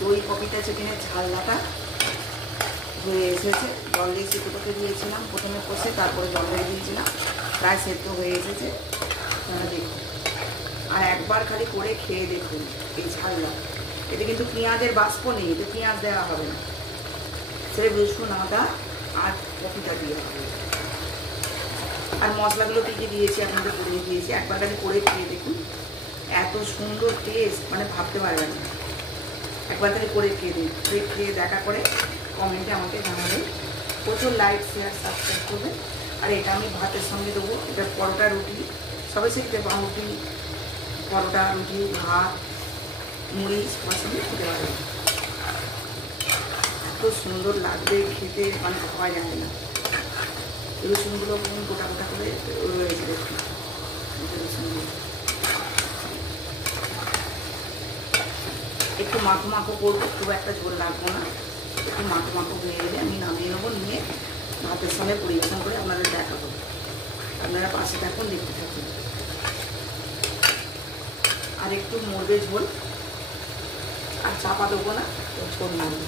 দই পপিতা চিকেনের ঝালনাটা হয়ে এসেছে। জল দিয়ে সিদ্ধ দিয়েছিলাম প্রথমে কষে, তারপরে জল দিয়ে দিয়েছিলাম, প্রায় সেদ্ধ হয়ে এসেছে। দেখুন, আর একবার খালি করে খেয়ে দেখুন এই ঝালনা। এতে কিন্তু পেঁয়াজের বাষ্প নেই, এতে পেঁয়াজ দেওয়া হবে না, সেটা রসুন আদা আর পপিতা দিয়ে হবে। আর মশলাগুলো কী কী দিয়েছি আপনাদের বলে দিয়েছি, একবার খালি করে খেয়ে দেখুন, এত সুন্দর টেস্ট মানে ভাবতে পারবেন না। একবার খালি করে খেয়ে দিন, খেয়ে দেখা করে কমেন্টে আমাকে জানাবেন। প্রচুর লাইক শেয়ার সাবস্ক্রাইব করবেন। আর এটা আমি ভাতের সঙ্গে দেবো, এটা পরোটা রুটি সবাই শিখতে, রুটি পরোটা রুটি ভাত মুড়ি সবার সঙ্গে খেতে পারবেন। এত সুন্দর লাগবে খেতে, মানে খাওয়া যায় না। রসুনগুলো গোটা গোটা করে রয়েছে দেখুন, রসুনগুলো একটু মাখো মাখো করবো, খুব একটা ঝোল রাখবো না, একটু মাখো মাখো হয়ে গেলে আমি নামিয়ে নেবো, নিয়ে ভাতের সঙ্গে পরিবেশন করে আপনাদের দেখাবো। আপনারা পাশে থাকুন, দেখতে থাকুন। আর একটু মরবে ঝোল, আর চাপা দেবো না, ঝোল মরবে।